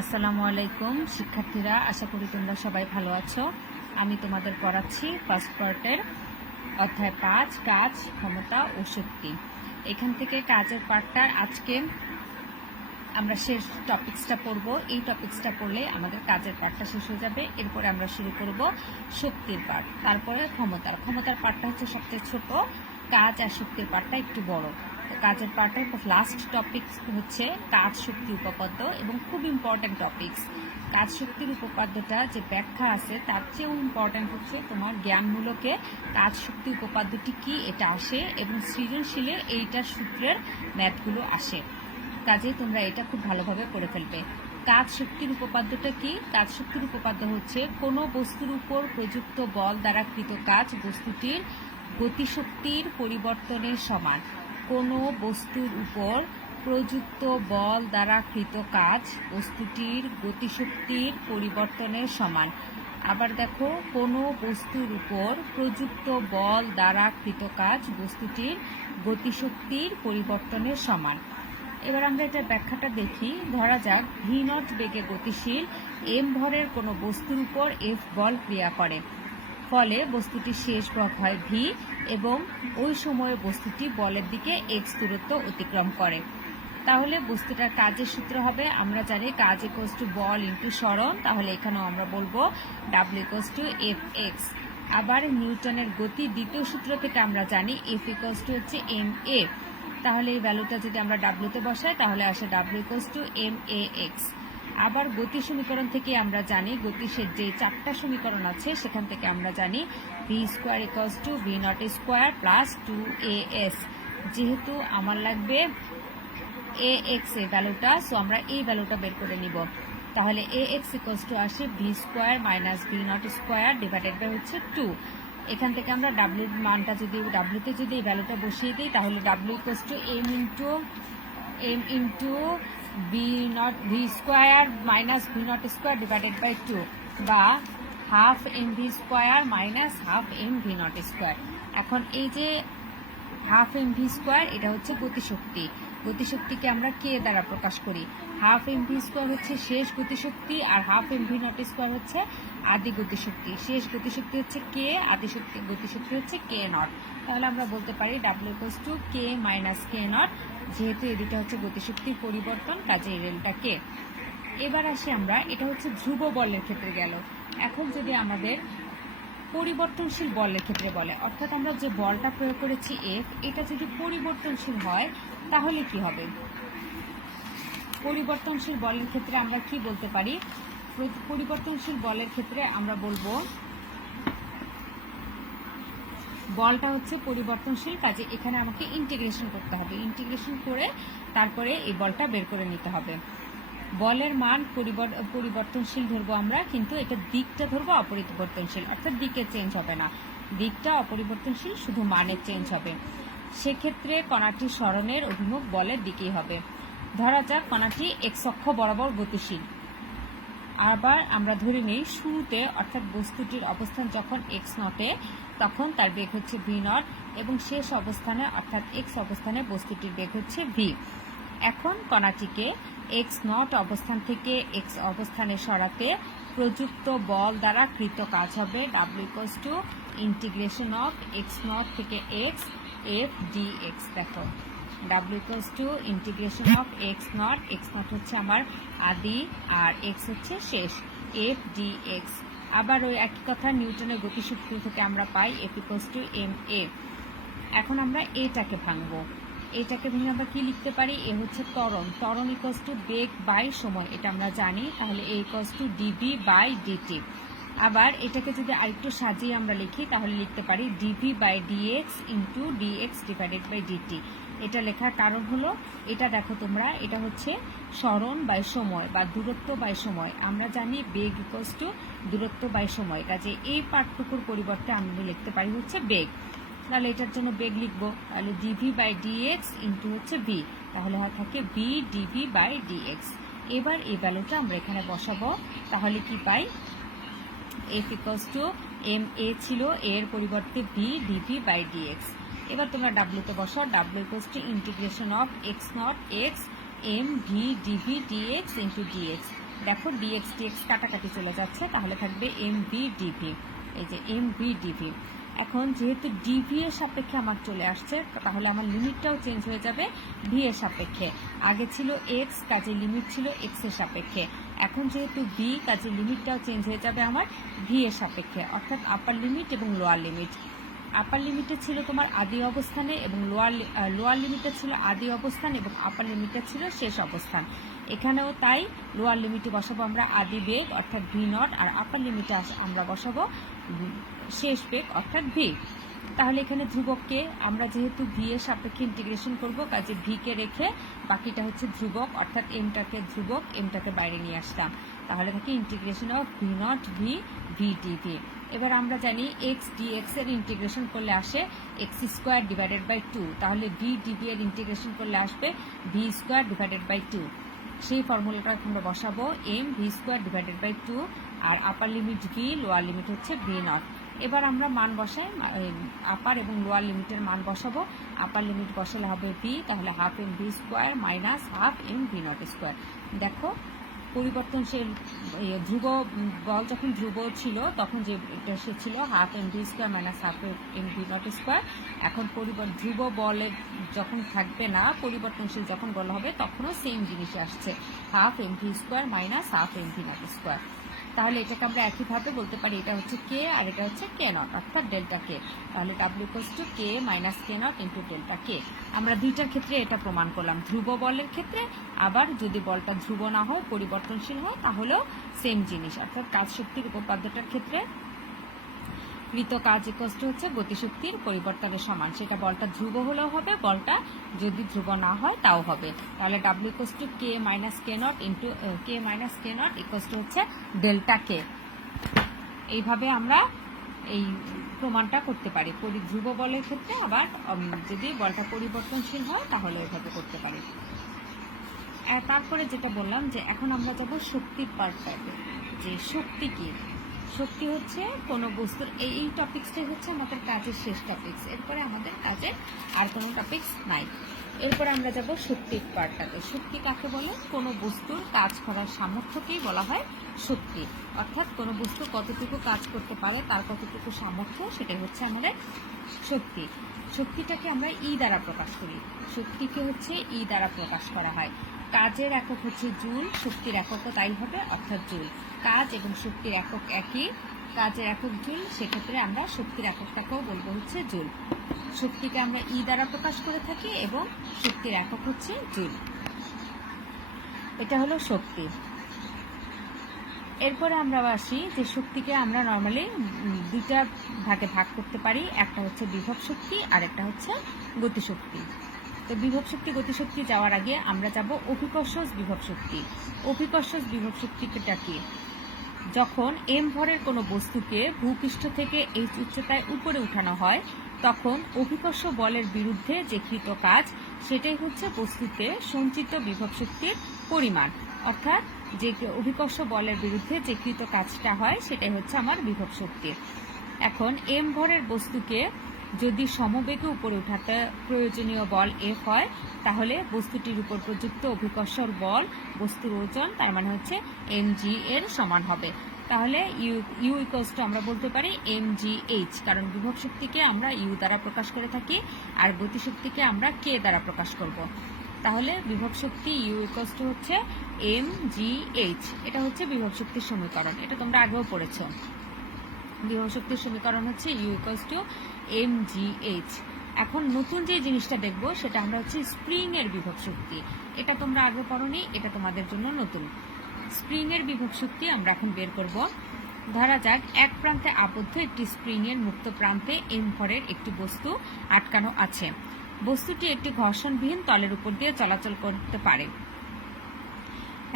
আসসালামু আলাইকুম শিক্ষার্থীরা, আশা করি তোমরা সবাই ভালো আছো। আমি তোমাদের পড়াচ্ছি ফার্স্ট পার্টের অধ্যায় 5 কাজ, ক্ষমতা ও শক্তি। এখান থেকে কাজের পার্টটা আজকে আমরা শেষ টপিকসটা পড়ব। এই টপিকসটা পড়লে আমাদের কাজের পার্টটা শেষ হয়ে যাবে। এরপরে আমরা শুরু করব শক্তির পার্ট, তারপরে ক্ষমতার পার্টটা হচ্ছে সবচেয়ে ছোট, কাজ আর শক্তির পার্টটা একটু বড়। কাজের পার্টের লাস্ট টপিক হচ্ছে কাজ শক্তি উপপাদ্য, এবং খুব ইম্পর্ট্যান্ট টপিকস। কাজ শক্তির উপপাদ্যটা যে ব্যাখ্যা আছে তার চেয়েও ইম্পর্ট্যান্ট হচ্ছে তোমার জ্ঞানমূলকে কাজ শক্তি উপপাদ্যটি কি এটা আসে, এবং সৃজনশীলে এইটার সূত্রের ম্যাথগুলো আসে। কাজেই তোমরা এটা খুব ভালোভাবে করে ফেলবে। কাজ শক্তির উপপাদ্যটা কি? কাজ শক্তির উপপাদ্য হচ্ছে কোনো বস্তুর উপর প্রযুক্ত বল দ্বারা কৃত কাজ বস্তুটির গতিশক্তির পরিবর্তনের সমান। কোনো বস্তুর উপর প্রযুক্ত বল দ্বারা কৃত কাজ বস্তুটির গতিশক্তির পরিবর্তনের সমান। আবার দেখো, কোনো বস্তুর উপর প্রযুক্ত বল দ্বারা কৃত কাজ বস্তুটির গতিশক্তির পরিবর্তনের সমান। এবার আমরা এটার ব্যাখ্যাটা দেখি। ধরা যাক ভি নট বেগে গতিশীল এম ভরের কোনো বস্তুর উপর এফ বল ক্রিয়া করে, ফলে বস্তুটির শেষ বেগ হয় ভি, এবং ওই সময়ে বস্তুটি বলের দিকে এক্স দূরত্ব অতিক্রম করে। তাহলে বস্তুটার কাজের সূত্র হবে, আমরা জানি কাজ ইকুয়ালস টু বল ইন্টু সরণ, তাহলে এখানেও আমরা বলবো ডাব্লিউ ইকুয়ালস টু এফ এক্স। আবার নিউটনের গতি দ্বিতীয় সূত্র থেকে আমরা জানি এফ ইকুয়ালস টু হচ্ছে এম এ, তাহলে এই ভ্যালুটা যদি আমরা ডাব্লিউতে বসাই তাহলে আসে ডাব্লিউ equals to m a x. আবার গতি সমীকরণ থেকে আমরা জানি, গতিশের যে 4টা সমীকরণ আছে সেখান থেকে আমরা জানি V square equals to V naught square plus 2as। যেহেতু আমার লাগবে এ এক্স এর ভ্যালুটা, সো আমরা এই ভ্যালুটা বের করে নিব। তাহলে এ এক্স ইকুয়ালস টু আসে v square minus v not square divided by হচ্ছে 2। এখান থেকে আমরা ডাব্লিউ মানটা যদি ডাব্লিউতে যদি এই ভ্যালুটা বসিয়ে দিই তাহলে W equals to m into v square minus v not square divided by 2, বা half m v square minus half m v not square. এখন এই যে হাফ এম ভি স্কোয়ার এটা হচ্ছে গতিশক্তি। গতিশক্তিকে আমরা কে দ্বারা প্রকাশ করি? হাফ এম ভি স্কোয়ার হচ্ছে শেষ গতিশক্তি, আর half m v not square হচ্ছে আদি গতিশক্তি। শেষ গতিশক্তি হচ্ছে কে, আদি গতিশক্তি হচ্ছে কে নট। তাহলে আমরা বলতে পারি W equals to K minus K not. যেহেতু এই দুটো হচ্ছে গতিশক্তির পরিবর্তন, কাজে এই রেলটা কে। এবার আসি আমরা, এটা হচ্ছে ধ্রুব বলের ক্ষেত্রে গেল। এখন যদি আমাদের পরিবর্তনশীল বলের ক্ষেত্রে বলে, অর্থাৎ আমরা যে বলটা প্রয়োগ করেছি এফ, এটা যদি পরিবর্তনশীল হয় তাহলে কি হবে? পরিবর্তনশীল বলের ক্ষেত্রে আমরা কি বলতে পারি? পরিবর্তনশীল বলের ক্ষেত্রে আমরা বলবো বলটা হচ্ছে পরিবর্তনশীল, কাজে এখানে আমাকে ইন্টিগ্রেশন করতে হবে। ইন্টিগ্রেশন করে তারপরে এই বলটা বের করে নিতে হবে। বলের মান পরিবর্তনশীল ধরবো আমরা, কিন্তু এটা দিকটা ধরবো অপরিবর্তনশীল, অর্থাৎ দিকে চেঞ্জ হবে না, দিকটা অপরিবর্তনশীল, শুধু মানের চেঞ্জ হবে। সেক্ষেত্রে কণাটি সরণের অভিমুখ বলের দিকেই হবে। ধরা যাক কণাটি এক্স অক্ষ বরাবর গতিশীল। আবার আমরা ধরে নিই শুরুতে, অর্থাৎ বস্তুটির অবস্থান যখন এক্স নটে তখন তার বেগ হচ্ছে ভি নট, এবং শেষ অবস্থানে অর্থাৎ এক্স অবস্থানে বস্তুটির বেগ হচ্ছে ভি। এখন কণাটিকে এক্স নট অবস্থান থেকে এক্স অবস্থানে সরাতে প্রযুক্ত বল দ্বারা কৃত কাজ হবে W equals to integration of x not থেকে এক্স এফ ডি এক্স। দেখো W equals to integration of x not হচ্ছে আমার আদি আর এক্স হচ্ছে শেষ, এফ ডি এক্স। আবার ওই একই কথা নিউটনের গতিশক্তি থেকে আমরা পাই এফ ইকুয়ালস টু এম এ। এখন আমরা এটাকে ভাঙবো। এটাকে ভেঙে আমরা কি লিখতে পারি? এ হচ্ছে ত্বরণ ইকুয়ালস টু বেগ বাই সময়, এটা আমরা জানি। তাহলে a equals to dv by dt. আবার এটাকে যদি আরেকটু সাজিয়ে আমরা লিখি তাহলে লিখতে পারি d v by d x into d x divided by d t. এটা লেখার কারণ হলো, এটা দেখো তোমরা, এটা হচ্ছে সরণ বাই সময় বা দূরত্ব বাই সময়। আমরা জানি বেগ ইকুয়ালস টু দূরত্ব বাই সময়, কাজে এই পার্টটুকুর পরিবর্তে আমরা লিখতে পারি হচ্ছে বেগ। তাহলে এটার জন্য বেগ লিখবো, তাহলে ডিভি বাই ডিএক্স ইন্টু হচ্ছে ভি, তাহলে থাকে ভি ডিভি বাই ডিএক্স। এবার এই ভ্যালুটা আমরা এখানে বসাবো, তাহলে কি পাই? এফ ইকুয়ালস টু এম এ ছিল, এর পরিবর্তে ভি ডিভি বাই ডিএক্স। এবার তোমরা ডাব্লিউতে বসাও, ডাব্লিউ equals to integration of x not x m v d v d x into d x. দেখো ডিএক্স ডিএক্স কাটাকাটি চলে যাচ্ছে, তাহলে থাকবে এম ভি ডিভি। এই যে এম ভি ডিভি। এখন যেহেতু ডিভি এর সাপেক্ষে আমার চলে আসছে, তাহলে আমার লিমিটটাও চেঞ্জ হয়ে যাবে ভি এর সাপেক্ষে। আগে ছিল এক্স, কাজে লিমিট ছিল এক্স এর সাপেক্ষে। এখন যেহেতু ভি, কাজে লিমিটটাও চেঞ্জ হয়ে যাবে আমার ভি এর সাপেক্ষে, অর্থাৎ আপার লিমিট এবং লোয়ার লিমিট। আপার লিমিটে ছিল তোমার আদি অবস্থানে এবং লোয়ার লিমিটে ছিল আদি অবস্থান এবং আপার লিমিটে ছিল শেষ অবস্থান। এখানেও তাই, লোয়ার লিমিটে বসাবো আমরা আদি বেগ অর্থাৎ ভি নট, আর আপার লিমিটে আমরা বসাবো শেষ বেগ অর্থাৎ ভি। তাহলে এখানে ধ্রুবককে আমরা যেহেতু ভি এর সাপেক্ষে ইন্টিগ্রেশন করব, কাজে ভি কে রেখে বাকিটা হচ্ছে ধ্রুবক, অর্থাৎ এমটাকে ধ্রুবক, এমটাকে বাইরে নিয়ে আসলাম। তাহলে থাকে integration of v not v v d v. এবার আমরা জানি এক্স ডিএক্স এর ইন্টিগ্রেশন করলে আসে এক্স স্কোয়ার ডিভাইডেড বাই 2, তাহলে ভি ডিভি এর ইন্টিগ্রেশন করলে আসবে ভি স্কোয়ার ডিভাইডেড বাই 2। সেই ফর্মুলাটা আমরা বসাবো m v square divided by 2, আর upper limit v, lower limit হচ্ছে ভি নট। এবার আমরা মান বসাই, আপার এবং লোয়ার লিমিটের মান বসাবো। আপার লিমিট বসালে হবে ভি, তাহলে half m v square minus half m v not square. দেখো পরিবর্তনশীল ধ্রুব বল যখন ধ্রুব ছিল তখন যে সে ছিল half m v square minus half m v not square. এখন ধ্রুব বলের যখন থাকবে না, পরিবর্তনশীল যখন বল হবে, তখনও সেম জিনিস আসছে, half m v square minus half m v not square. তাহলে এটাকে আমরা একইভাবে বলতে পারি এটা হচ্ছে কে আর এটা হচ্ছে কে নট, অর্থাৎ ডেল্টা কে। তাহলে W equals to K minus K nought into delta K. আমরা দুইটার ক্ষেত্রে এটা প্রমাণ করলাম, ধ্রুব বলের ক্ষেত্রে, আবার যদি বলটা ধ্রুব না হয়, পরিবর্তনশীল হয়, তাহলেও সেম জিনিস, অর্থাৎ কাজ শক্তির উপপাদ্যটার ক্ষেত্রে কৃত কাজ ইকুয়ালস টু হচ্ছে গতিশক্তির পরিবর্তনের সমান। সেটা বলটা ধ্রুব হলেও হবে, বলটা যদি ধ্রুব না হয় তাও হবে। তাহলে W equals to K minus K nought into k minus K not equals to হচ্ছে ডেল্টা কে। এইভাবে আমরা এই প্রমাণটা করতে পারি ধ্রুব বলের ক্ষেত্রে, আবার যদি বলটা পরিবর্তনশীল হয় তাহলে এভাবে করতে পারি। তারপরে যেটা বললাম যে এখন আমরা যাব শক্তির পার্টটাতে, যে শক্তি কি। শক্তি হচ্ছে কোনো বস্তুর, এই টপিক্সটাই হচ্ছে আমাদের কাজের শেষ টপিক্স, এরপরে আমাদের কাজের আর কোনো টপিক্স নাই। এরপরে আমরা যাব শক্তির পার্টটাতে। শক্তি কাকে বলে? কোনো বস্তুর কাজ করার সামর্থ্যকেই বলা হয় শক্তি, অর্থাৎ কোনো বস্তু কতটুকু কাজ করতে পারে, তার কতটুকু সামর্থ্য, সেটাই হচ্ছে আমাদের শক্তি। শক্তিটাকে আমরা ই দ্বারা প্রকাশ করি, শক্তিকে হচ্ছে ই দ্বারা প্রকাশ করা হয়। কাজের একক হচ্ছে জুল, শক্তির এককও তাই হবে, অর্থাৎ জুল। কাজ এবং শক্তির একক একই, কাজের একক জুল, সেক্ষেত্রে আমরা শক্তির এককটাকেও বলবো হচ্ছে জুল। শক্তিকে আমরা ই দ্বারা প্রকাশ করে থাকি এবং শক্তির একক হচ্ছে জুল। এটা হলো শক্তি। এরপরে আমরা আসি যে শক্তিকে আমরা নর্মালি দুইটা ভাগে ভাগ করতে পারি, একটা হচ্ছে বিভব শক্তি আর একটা হচ্ছে গতিশক্তি। তো বিভব শক্তি গতিশক্তি যাওয়ার আগে আমরা যাব অভিকর্ষজ বিভব শক্তি। অভিকর্ষজ বিভব শক্তিটা কি? যখন এম ভরের কোনো বস্তুকে ভূপৃষ্ঠ থেকে এইচ উচ্চতায় উপরে উঠানো হয়, তখন অভিকর্ষ বলের বিরুদ্ধে যে কৃত কাজ, সেটাই হচ্ছে বস্তুতে সঞ্চিত বিভব শক্তির পরিমাণ। অর্থাৎ যে অভিকর্ষ বলের বিরুদ্ধে যে কৃত কাজটা হয়, সেটাই হচ্ছে আমার বিভব শক্তি। এখন এম ভরের বস্তুকে যদি সমবেগে উপরে উঠাতে প্রয়োজনীয় বল এফ হয়, তাহলে বস্তুটির উপর প্রযুক্ত অভিকর্ষর বল বস্তুর ওজন, তার মানে হচ্ছে mg এর সমান হবে। তাহলে ইউ ইকুয়ালস টু আমরা বলতে পারি mgh, কারণ বিভব শক্তিকে আমরা ইউ দ্বারা প্রকাশ করে থাকি আর গতিশক্তিকে আমরা কে দ্বারা প্রকাশ করব। তাহলে বিভব শক্তি ইউ ইকুয়ালস টু হচ্ছে mgh। এটা হচ্ছে বিভব শক্তির সমীকরণ, এটা তোমরা আগেও পড়েছো। বিভব শক্তির সমীকরণ হচ্ছে ইউ ইকুয়ালস টু mgh। এখন নতুন যে জিনিসটা দেখবো সেটা আমরা হচ্ছে স্প্রিং এর বিভব শক্তি। এটা তোমরা আগে পড়োনি, এটা তোমাদের জন্য নতুন। স্প্রিং এর বিভব শক্তি আমরা এখন বের করব। ধরা যাক এক প্রান্তে আবদ্ধ একটি স্প্রিং এর মুক্ত প্রান্তে এম ভরের একটি বস্তু আটকানো আছে। বস্তুটি একটি ঘর্ষণবিহীন তলের উপর দিয়ে চলাচল করতে পারে।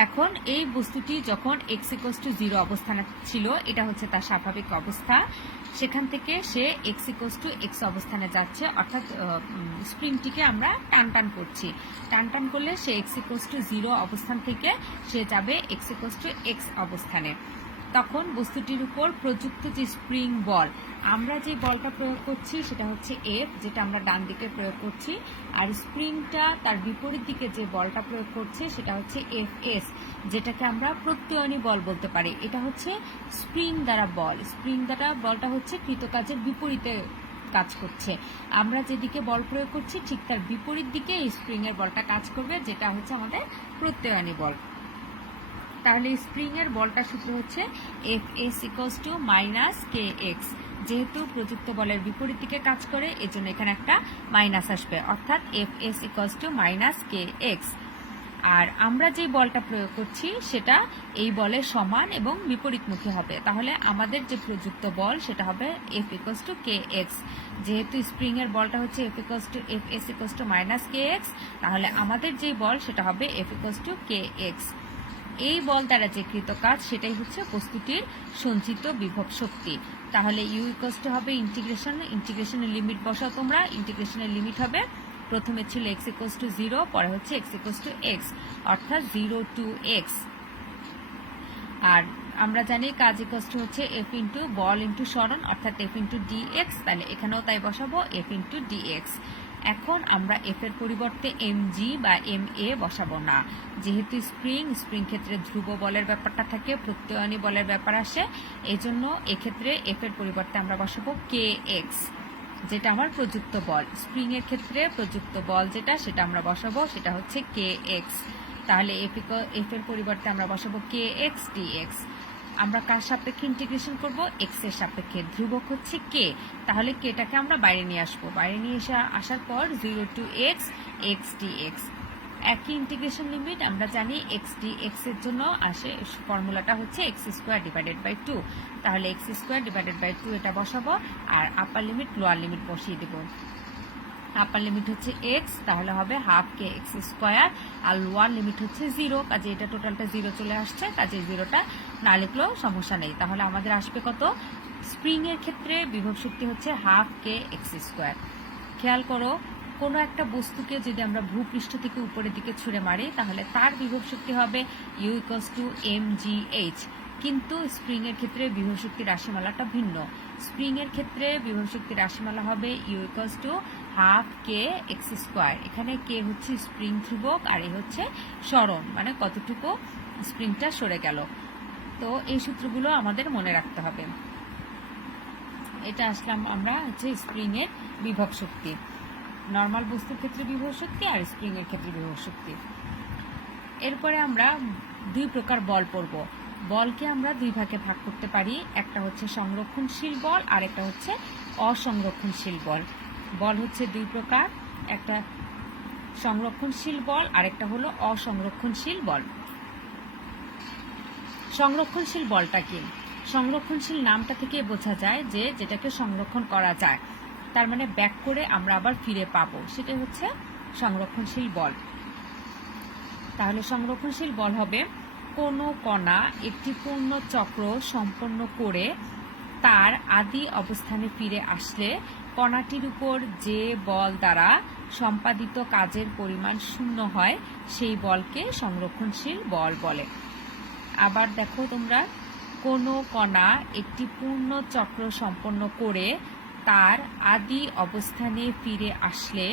এখন এই বস্তুটি যখন x=0 অবস্থানে ছিল, এটা হচ্ছে তার স্বাভাবিক অবস্থা, সেখান থেকে সে x=x অবস্থানে যাচ্ছে, অর্থাৎ স্প্রিংটিকে আমরা টান করছি। টান করলে সে x=0 অবস্থান থেকে সে যাবে x=x অবস্থানে। তখন বস্তুটির উপর প্রযুক্ত যে স্প্রিং বল, আমরা যে বলটা প্রয়োগ করছি সেটা হচ্ছে এফ, যেটা আমরা ডান দিকে প্রয়োগ করছি, আর স্প্রিংটা তার বিপরীত দিকে যে বলটা প্রয়োগ করছে সেটা হচ্ছে এফ এস, যেটাকে আমরা প্রত্যয়নী বল বলতে পারি। এটা হচ্ছে স্প্রিং দ্বারা বল, স্প্রিং দ্বারা বলটা হচ্ছে কৃতকাজের বিপরীতে কাজ করছে। আমরা যেদিকে বল প্রয়োগ করছি ঠিক তার বিপরীত দিকে এই স্প্রিং এর বলটা কাজ করবে, যেটা হচ্ছে আমাদের প্রত্যয়নী বল। তাহলে স্প্রিং এর বলটা সূত্র হচ্ছে F S equals to minus k x. যেহেতু প্রযুক্ত বলের বিপরীত দিকে কাজ করে এজন্য এখানে একটা মাইনাস আসবে, অর্থাৎ F S equals to minus k x. আর আমরা যে বলটা প্রয়োগ করছি সেটা এই বলের সমান এবং বিপরীতমুখী হবে, তাহলে আমাদের যে প্রযুক্ত বল সেটা হবে F equals to K x. যেহেতু স্প্রিং এর বলটা হচ্ছে F equals to F S equals to minus k x, তাহলে আমাদের যে বল সেটা হবে F equals to K x. এই বল দ্বারা যে কৃত কাজ সেটাই হচ্ছে বস্তুটির সঞ্চিত বিভব শক্তি। তাহলে ইউ ইকুয়ালস টু হবে ইন্টিগ্রেশনের লিমিট বসাও তোমরা। ইন্টিগ্রেশনের লিমিট হবে, প্রথমে ছিল এক্স ইকুয়ালস টু 0, পরে হচ্ছে এক্স ইকুয়ালস টু এক্স, অর্থাৎ 0 টু এক্স। আর আমরা জানি কাজ ইকুয়ালস টু হচ্ছে এফ ইন্টু বল ইন্টু সরণ, অর্থাৎ এফ ইন্টু ডি এক্স। তাহলে এখানেও তাই বসাবো, এফ ইন্টু ডি এক্স। এখন আমরা এফ এর পরিবর্তে এম জি বা এম এ বসাবো না, যেহেতু স্প্রিং ক্ষেত্রে ধ্রুব বলের ব্যাপারটা থাকে, প্রত্যয়নী বলের ব্যাপার আসে, এজন্য এক্ষেত্রে এফ এর পরিবর্তে আমরা বসাবো কে এক্স, যেটা আমার প্রযুক্ত বল। স্প্রিং এর ক্ষেত্রে প্রযুক্ত বল যেটা সেটা আমরা বসাবো সেটা হচ্ছে কে এক্স। তাহলে এফ এর পরিবর্তে আমরা বসাবো কে এক্স ডি এক্স। আমরা কার সাপেক্ষে ইন্টিগ্রেশন করব? এক্স এর সাপেক্ষে। ধ্রুবক হচ্ছে কে, তাহলে কেটাকে আমরা বাইরে নিয়ে আসবো। বাইরে নিয়ে আসার পর 0 to x x d x. একই ইন্টিগ্রেশন লিমিট আমরা জানি এক্স ডি এক্স এর জন্য আসে, ফর্মুলাটা হচ্ছে এক্স স্কোয়ার ডিভাইডেড বাই 2। তাহলে এক্স স্কোয়ার ডিভাইডেড বাই 2 এটা বসাবো, আর আপার লিমিট লোয়ার লিমিট বসিয়ে দেবো। আপার লিমিট হচ্ছে এক্স, তাহলে হবে হাফ কে এক্স স্কোয়ার, আর লোয়ার লিমিট হচ্ছে 0, কাজে এটা টোটালটা 0 চলে আসছে, কাজে 0টা না লিখলেও সমস্যা নেই। তাহলে আমাদের আসবে কত? স্প্রিং এর ক্ষেত্রে বিভব শক্তি হচ্ছে হাফ কে এক্স স্কোয়ার। খেয়াল করো, কোনো একটা বস্তুকে যদি আমরা ভূপৃষ্ঠ থেকে উপরের দিকে ছুঁড়ে মারি তাহলে তার বিভব শক্তি হবে u equals to m g h, কিন্তু স্প্রিং এর ক্ষেত্রে বিভব শক্তির রাশিমালাটা ভিন্ন। স্প্রিং এর ক্ষেত্রে বিভব শক্তির রাশিমালা হবে u equals to half k x square. এখানে কে হচ্ছে স্প্রিং ধ্রুবক, আর এ হচ্ছে সরণ, মানে কতটুকু স্প্রিংটা সরে গেল। তো এই সূত্রগুলো আমাদের মনে রাখতে হবে। এটা আসলাম আমরা হচ্ছে স্প্রিং এর বিভব শক্তি, নর্মাল বস্তুর ক্ষেত্রে বিভব শক্তি আর স্প্রিং এর ক্ষেত্রে বিভব শক্তি। এরপরে আমরা দুই প্রকার বল পড়ব। বলকে আমরা দুই ভাগে ভাগ করতে পারি, একটা হচ্ছে সংরক্ষণশীল বল আর একটা হচ্ছে অসংরক্ষণশীল বল। বল হচ্ছে দুই প্রকার, একটা সংরক্ষণশীল বল আর একটা হলো অসংরক্ষণশীল বল। সংরক্ষণশীল বলটা কি? সংরক্ষণশীল নামটা থেকে বোঝা যায় যে যেটাকে সংরক্ষণ করা যায়, তার মানে ব্যাক করে আমরা আবার ফিরে পাবো, সেটা হচ্ছে সংরক্ষণশীল বল। তাহলে সংরক্ষণশীল বল হবে কোনো কণা একটি পূর্ণ চক্র সম্পন্ন করে তার আদি অবস্থানে ফিরে আসলে কণাটির উপর যে বল দ্বারা সম্পাদিত কাজের পরিমাণ শূন্য হয় সেই বলকে সংরক্ষণশীল বল বলে। আবার দেখো তোমরা, কোনো কণা একটি পূর্ণ চক্র সম্পন্ন করে তার আদি অবস্থানে ফিরে আসলে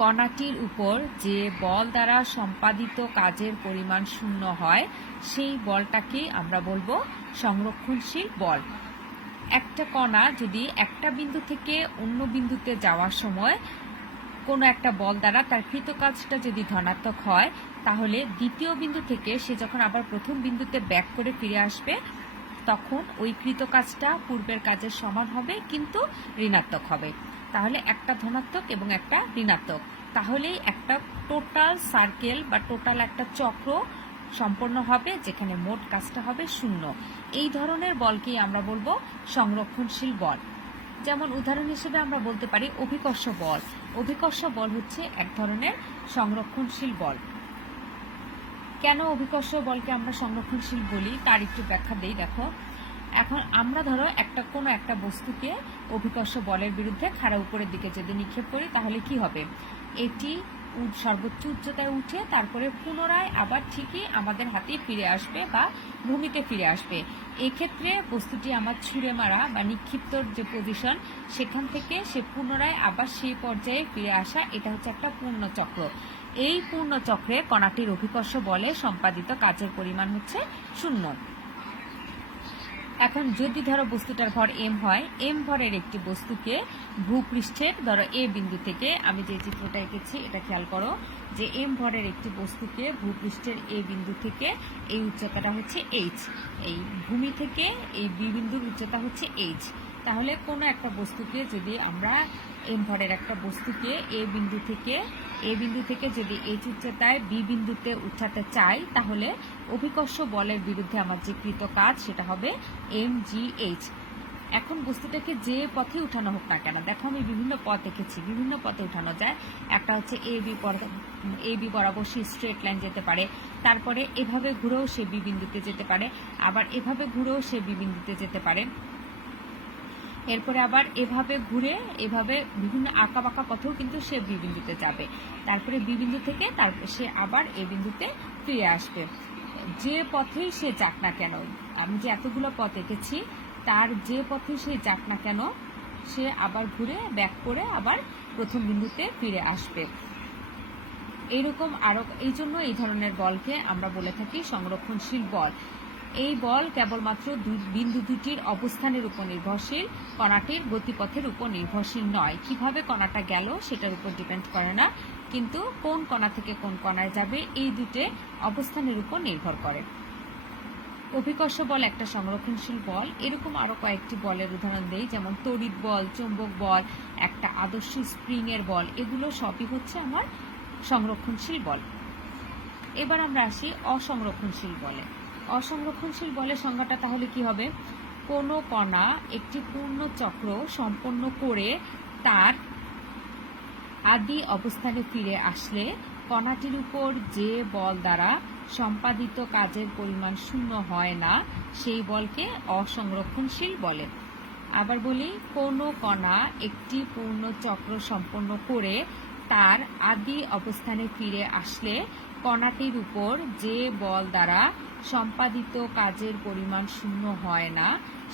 কণাটির উপর যে বল দ্বারা সম্পাদিত কাজের পরিমাণ শূন্য হয় সেই বলটাকে আমরা বলবো সংরক্ষণশীল বল। একটা কণা যদি একটা বিন্দু থেকে অন্য বিন্দুতে যাওয়ার সময় কোনো একটা বল দ্বারা তার কৃত কাজটা যদি ধনাত্মক হয়, তাহলে দ্বিতীয় বিন্দু থেকে সে যখন আবার প্রথম বিন্দুতে ব্যাক করে ফিরে আসবে তখন ওই কৃত কাজটা পূর্বের কাজের সমান হবে, কিন্তু ঋণাত্মক হবে। তাহলে একটা ধনাত্মক এবং একটা ঋণাত্মক, তাহলেই একটা টোটাল সার্কেল বা টোটাল একটা চক্র সম্পন্ন হবে, যেখানে মোট কাজটা হবে শূন্য। এই ধরনের বলকেই আমরা বলবো সংরক্ষণশীল বল। যেমন উদাহরণ হিসেবে আমরা বলতে পারি অভিকর্ষ বল। অভিকর্ষ বল হচ্ছে এক ধরনের সংরক্ষণশীল বল। কেন অভিকর্ষ বলকে আমরা সংরক্ষণশীল বলি তার একটু ব্যাখ্যা দেই। দেখো, এখন আমরা ধরো কোনো একটা বস্তুকে অভিকর্ষ বলের বিরুদ্ধে খাড়া উপরের দিকে যদি নিক্ষেপ করি তাহলে কি হবে? এটি সর্বোচ্চ উচ্চতায় উঠে তারপরে পুনরায় আবার ঠিকই আমাদের হাতে ফিরে আসবে বা ভূমিতে ফিরে আসবে। এক্ষেত্রে বস্তুটি আমার ছুঁড়ে মারা বা নিক্ষিপ্তর যে পজিশন, সেখান থেকে সে পুনরায় আবার সেই পর্যায়ে ফিরে আসা, এটা হচ্ছে একটা পূর্ণ চক্র। এই পূর্ণ চক্রে কণাটির অভিকর্ষ বলে সম্পাদিত কাজের পরিমাণ হচ্ছে 0। এখন যদি ধরো বস্তুটার ভর m হয়, m ভরের একটি বস্তুকে ভূপৃষ্ঠের ধরো এ বিন্দু থেকে, আমি যে চিত্রটা এঁকেছি এটা খেয়াল করো, যে m ভরের একটি বস্তুকে ভূপৃষ্ঠের এ বিন্দু থেকে এই উচ্চতাটা হচ্ছে h, এই ভূমি থেকে এই বি বিন্দুর উচ্চতা হচ্ছে h। তাহলে কোনো একটা বস্তুকে যদি আমরা m ভরের একটা বস্তুকে এ বিন্দু থেকে যদি h উচ্চতায় বি বিন্দুতে উঠাতে চাই, তাহলে অভিকর্ষ বলের বিরুদ্ধে আমার যে কৃত কাজ সেটা হবে mgh। এখন বস্তুটাকে যে পথে উঠানো হোক না কেন, দেখো আমি বিভিন্ন পথ এঁকেছি, বিভিন্ন পথে উঠানো যায়। একটা হচ্ছে এ বি বরাবর সে স্ট্রেট লাইন যেতে পারে, তারপরে এভাবে ঘুরেও সে বি বিন্দুতে যেতে পারে, আবার এভাবে ঘুরেও সে বি বিন্দুতে যেতে পারে, এরপরে আবার এভাবে ঘুরে এভাবে বিভিন্ন আঁকা বাঁকা পথেও কিন্তু সে বি বিন্দুতে যাবে, তারপরে বি বিন্দু থেকে তারপর সে আবার এ বিন্দুতে ফিরে আসবে। যে পথেই সে যাক না কেন, আমি যে এতগুলো পথ এঁকেছি তার যে পথে সে যাক না কেন, সে আবার ঘুরে ব্যাক করে আবার প্রথম বিন্দুতে ফিরে আসবে। এইরকম আরো, এই জন্য এই ধরনের বলকে আমরা বলে থাকি সংরক্ষণশীল বল। এই বল কেবলমাত্র বিন্দু দুটির অবস্থানের উপর নির্ভরশীল, কণাটির গতিপথের উপর নির্ভরশীল নয়। কিভাবে কণাটা গেল সেটার উপর ডিপেন্ড করে না, কিন্তু কোন কণা থেকে কোন কণায় যাবে এই দুটো অবস্থানের উপর নির্ভর করে। অভিকর্ষ বল একটা সংরক্ষণশীল বল। এরকম আরো কয়েকটি বলের উদাহরণ দেই, যেমন তড়িৎ বল, চৌম্বক বল, একটা আদর্শ স্প্রিং এর বল, এগুলো সবই হচ্ছে আমার সংরক্ষণশীল বল। এবার আমরা আসি অসংরক্ষণশীল বলে। অসংরক্ষণশীল বলের সংজ্ঞাটা তাহলে কি হবে? কোনো কণা একটি পূর্ণ চক্র সম্পন্ন করে তার আদি অবস্থানে ফিরে আসলে কণাটির উপর যে বল দ্বারা সম্পাদিত কাজের পরিমাণ 0 হয় না, সেই বলকে অসংরক্ষণশীল বলে। আবার বলি, কোনো কণা একটি পূর্ণ চক্র সম্পন্ন করে তার আদি অবস্থানে ফিরে আসলে কণাটির উপর যে বল দ্বারা সম্পাদিত কাজের পরিমাণ 0 হয় না,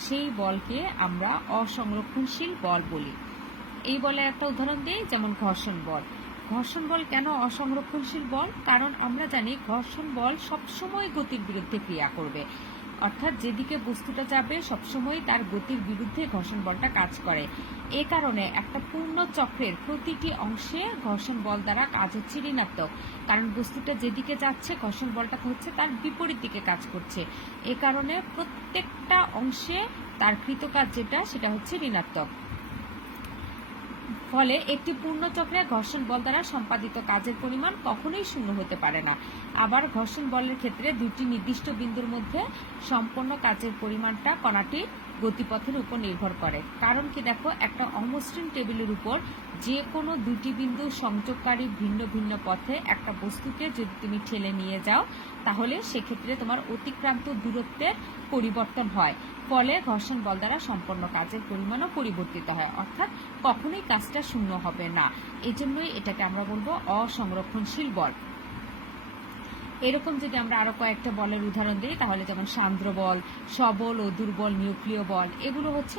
সেই বলকে আমরা অসংরক্ষণশীল বল বলি। এই বলের একটা উদাহরণ দিই, যেমন ঘর্ষণ বল। ঘর্ষণ বল কেন অসংরক্ষণশীল বল? কারণ আমরা জানি ঘর্ষণ বল সবসময় গতির বিরুদ্ধে ক্রিয়া করবে, অর্থাৎ যেদিকে বস্তুটা যাবে সবসময় তার গতির বিরুদ্ধে ঘর্ষণ বলটা কাজ করে। এ কারণে একটা পূর্ণ চক্রের প্রতিটি অংশে ঘর্ষণ বল দ্বারা কাজ হচ্ছে ঋণাত্মক, কারণ বস্তুটা যেদিকে যাচ্ছে ঘর্ষণ বলটা হচ্ছে তার বিপরীত দিকে কাজ করছে। এ কারণে প্রত্যেকটা অংশে তার কৃত কাজ যেটা সেটা হচ্ছে ঋণাত্মক। ফলে একটি পূর্ণ চক্রে ঘর্ষণ বল দ্বারা সম্পাদিত কাজের পরিমাণ কখনোই 0 হতে পারে না। আবার ঘর্ষণ বলের ক্ষেত্রে দুটি নির্দিষ্ট বিন্দুর মধ্যে সম্পন্ন কাজের পরিমাণটা কণাটির গতিপথের উপর নির্ভর করে। কারণ কি, দেখো, একটা অমসৃণ টেবিলের উপর যে কোনো দুটি বিন্দু সংযোগকারী ভিন্ন ভিন্ন পথে একটা বস্তুকে যদি তুমি ঠেলে নিয়ে যাও, তাহলে সেক্ষেত্রে তোমার অতিক্রান্ত দূরত্বের পরিবর্তন হয়, ফলে ঘর্ষণ বল দ্বারা সম্পন্ন কাজের পরিমাণও পরিবর্তিত হয়, অর্থাৎ কখনোই কাজটা 0 হবে না। এই জন্যই এটাকে আমরা বলবো অসংরক্ষণশীল বল। এরকম যদি আমরা আরো কয়েকটা বলের উদাহরণ দিই, তাহলে যেমন সান্দ্র বল, সবল ও দুর্বল নিউক্লিয় বল, এগুলো হচ্ছে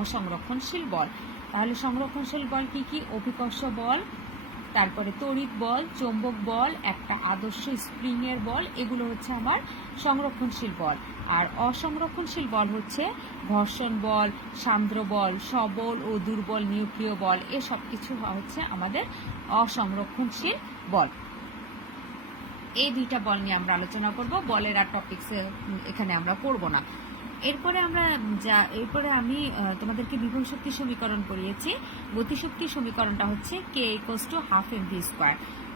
অসংরক্ষণশীল বল। তাহলে সংরক্ষণশীল বল কি কি? অভিকর্ষ বল, তারপরে তড়িৎ বল, চৌম্বক বল, একটা আদর্শ স্প্রিং এর বল, এগুলো হচ্ছে আমার সংরক্ষণশীল বল। আর অসংরক্ষণশীল বল হচ্ছে ঘর্ষণ বল, সান্দ্র বল, সবল ও দুর্বল নিউক্লিয় বল, এসব কিছু হচ্ছে আমাদের অসংরক্ষণশীল বল। এই দুইটা বল নিয়ে আমরা আলোচনা করব, বলের আর টপিকস এখানে আমরা পড়ব না। এরপরে আমি তোমাদেরকে বিভব শক্তি সমীকরণ পড়িয়েছি। গতিশক্তি সমীকরণটা হচ্ছে k = ½ mv²।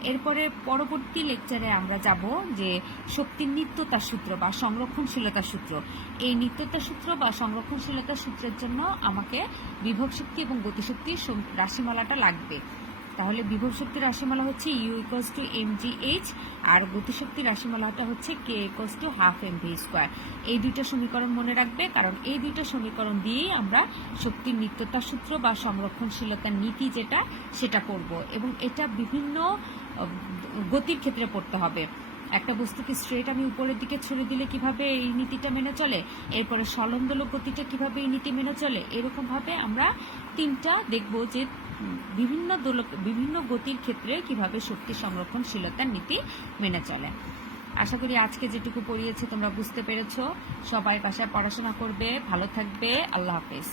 এরপরে পরবর্তী লেকচারে আমরা যাব যে শক্তির নিত্যতা সূত্র বা সংরক্ষণশীলতা সূত্র। এই নিত্যতা সূত্র বা সংরক্ষণশীলতা সূত্রের জন্য আমাকে বিভব শক্তি এবং গতিশক্তির রাশিমালাটা লাগবে। তাহলে বিভব শক্তির রাশিমালা হচ্ছে U = mgh, আর গতিশক্তির রাশিমালাটা হচ্ছে k = ½ mv²। এই দুইটা সমীকরণ মনে রাখবে, কারণ এই দুইটা সমীকরণ দিয়েই আমরা শক্তির নিত্যতা সূত্র বা সংরক্ষণশীলতার নীতি যেটা সেটা করব, এবং এটা বিভিন্ন গতির ক্ষেত্রে পড়তে হবে। একটা বস্তুকে স্ট্রেট আমি উপরের দিকে ছুড়ে দিলে কিভাবে এই নীতিটা মেনে চলে, এরপরে সলন্দোলক গতিটা কিভাবে এই নীতি মেনে চলে, এরকমভাবে আমরা তিনটা দেখব যে বিভিন্ন গতির ক্ষেত্রে কিভাবে শক্তি সংরক্ষণশীলতার নীতি মেনে চলে। আশা করি আজকে যেটুকু পড়িয়েছি তোমরা বুঝতে পেরেছো। সবাই বাসায় পড়াশোনা করবে, ভালো থাকবে। আল্লাহ হাফেজ।